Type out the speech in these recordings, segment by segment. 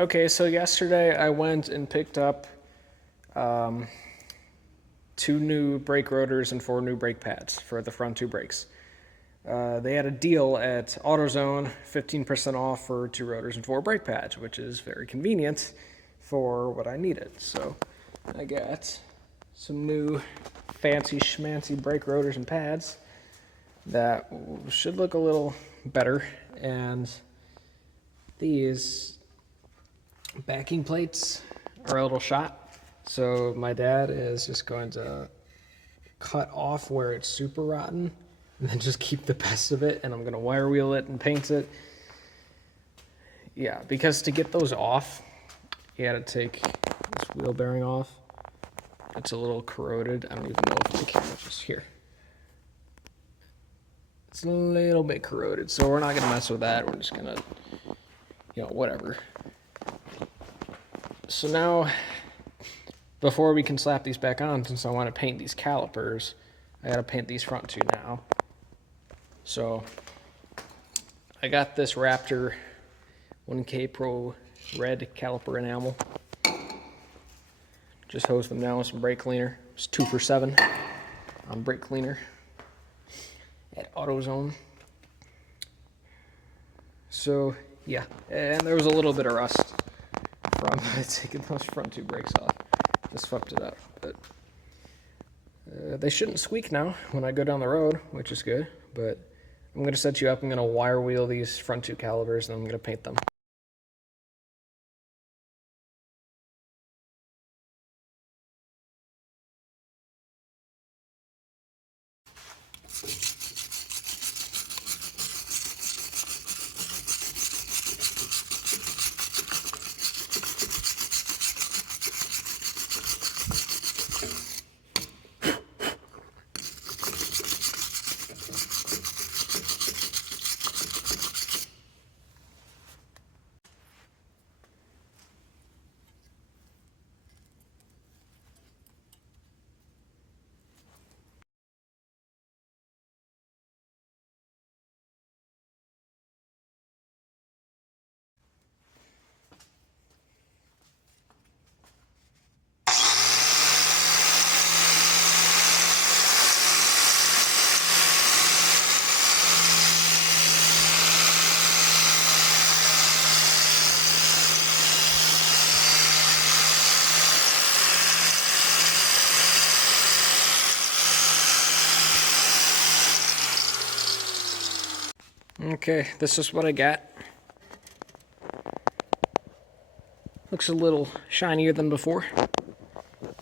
Okay, so yesterday I went and picked up 2 new brake rotors and 4 new brake pads for the front 2 brakes. They had a deal at AutoZone, 15% off for 2 rotors and 4 brake pads, which is very convenient for what I needed. So I got some new fancy schmancy brake rotors and pads that should look a little better, and these backing plates are a little shot, so my dad is just going to cut off where it's super rotten and then just keep the best of it, and I'm going to wire wheel it and paint it. Yeah, because to get those off, you got to take this wheel bearing off. It's a little corroded. I don't even know if the camera's just here. It's a little bit corroded, so we're not going to mess with that. We're just going to, whatever. So now, before we can slap these back on, since I want to paint these calipers, I got to paint these front 2 now. So I got this Raptor 1K Pro red caliper enamel. Just hose them down with some brake cleaner. It's 2 for $7 on brake cleaner at AutoZone. So yeah, and there was a little bit of rust from taking those front 2 brakes off. Just fucked it up, but they shouldn't squeak now when I go down the road, which is good. But I'm going to set you up. I'm going to wire wheel these front 2 calipers, and I'm going to paint them. Okay, this is what I got. Looks a little shinier than before.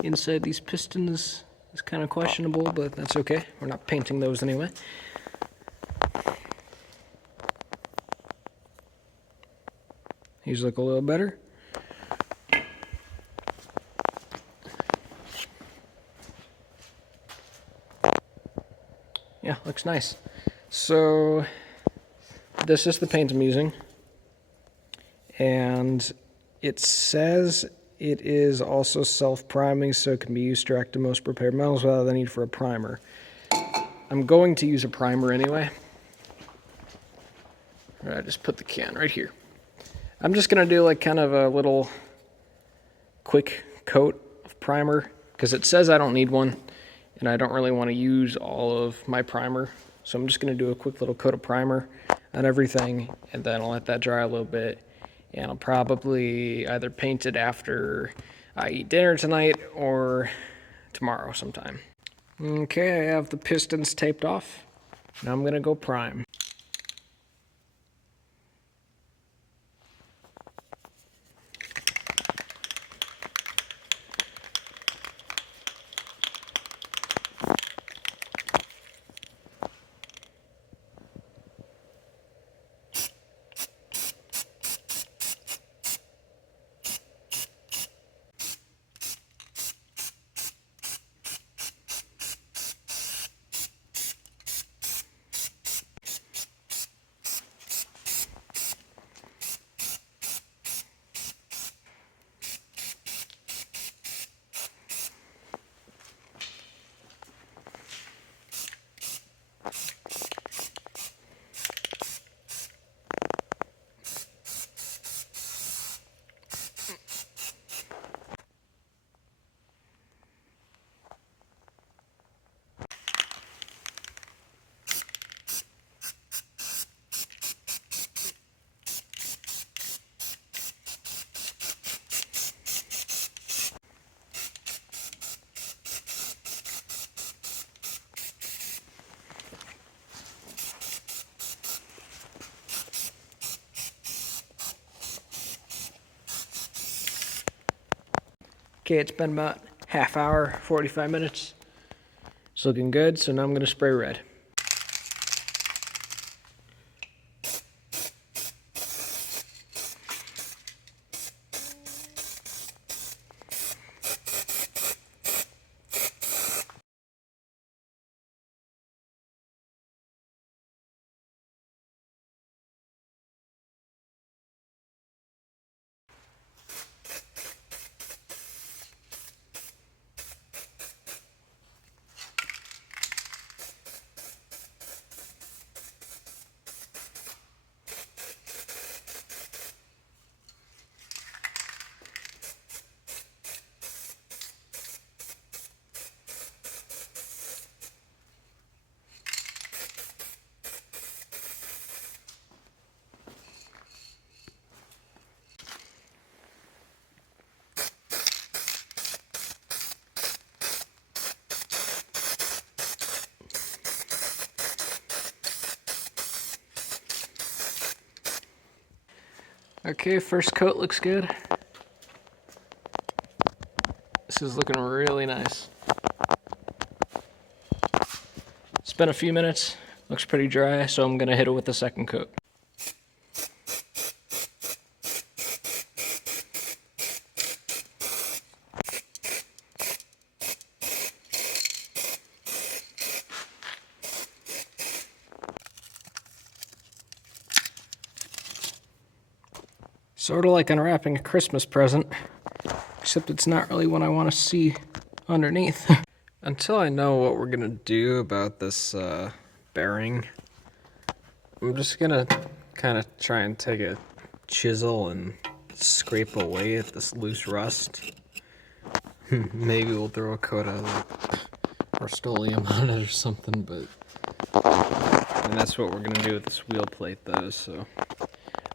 Inside these pistons is kind of questionable, but that's okay. We're not painting those anyway. These look a little better. Yeah, looks nice. So this is the paint I'm using, and it says it is also self-priming, so it can be used to react to most prepared metals without the need for a primer. I'm going to use a primer anyway. All right, I just put the can right here. I'm just going to do like kind of a little quick coat of primer, because it says I don't need one, and I don't really want to use all of my primer. So I'm just going to do a quick little coat of primer on everything, and then I'll let that dry a little bit, and I'll probably either paint it after I eat dinner tonight or tomorrow sometime. Okay, I have the pistons taped off. Now I'm going to go prime. Okay, it's been about half hour, 45 minutes. It's looking good, so now I'm gonna spray red. Okay, first coat looks good. This is looking really nice. It's been a few minutes, looks pretty dry, so I'm gonna hit it with the second coat. Sort of like unwrapping a Christmas present, except it's not really what I want to see underneath. Until I know what we're gonna do about this bearing, I'm just gonna kind of try and take a chisel and scrape away at this loose rust. Maybe we'll throw a coat of like Rust-Oleum on it or something, but and that's what we're gonna do with this wheel plate though, so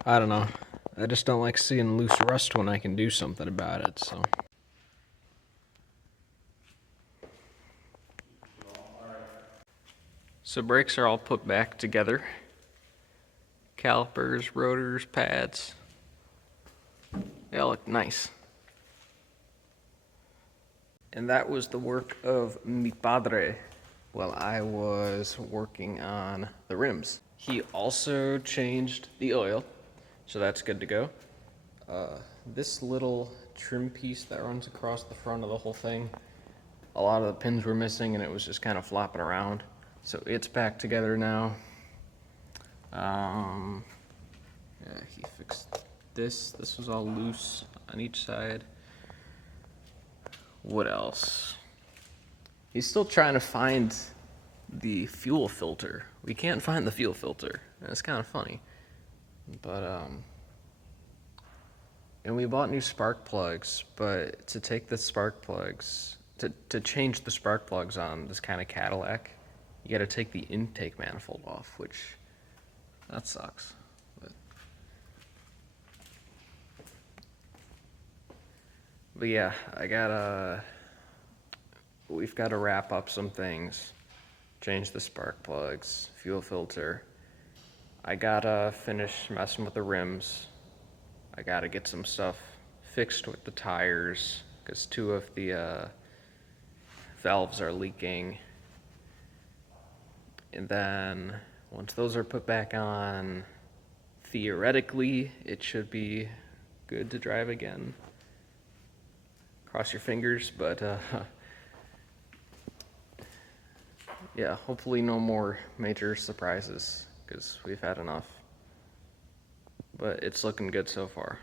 I don't know. I just don't like seeing loose rust when I can do something about it, so. So brakes are all put back together. Calipers, rotors, pads. They all look nice. And that was the work of mi padre while I was working on the rims. He also changed the oil, so that's good to go. This little trim piece that runs across the front of the whole thing, a lot of the pins were missing and it was just kind of flopping around. So it's back together now. Yeah, he fixed this. This was all loose on each side. What else? He's still trying to find the fuel filter. We can't find the fuel filter. It's kind of funny. But, and we bought new spark plugs, but to take the spark plugs, to change the spark plugs on this kind of Cadillac, you gotta take the intake manifold off, which, that sucks. But yeah, we've gotta wrap up some things, change the spark plugs, fuel filter. I gotta finish messing with the rims. I gotta get some stuff fixed with the tires, because 2 of the valves are leaking. And then once those are put back on, theoretically, it should be good to drive again. Cross your fingers, but yeah, hopefully no more major surprises, because we've had enough. But it's looking good so far.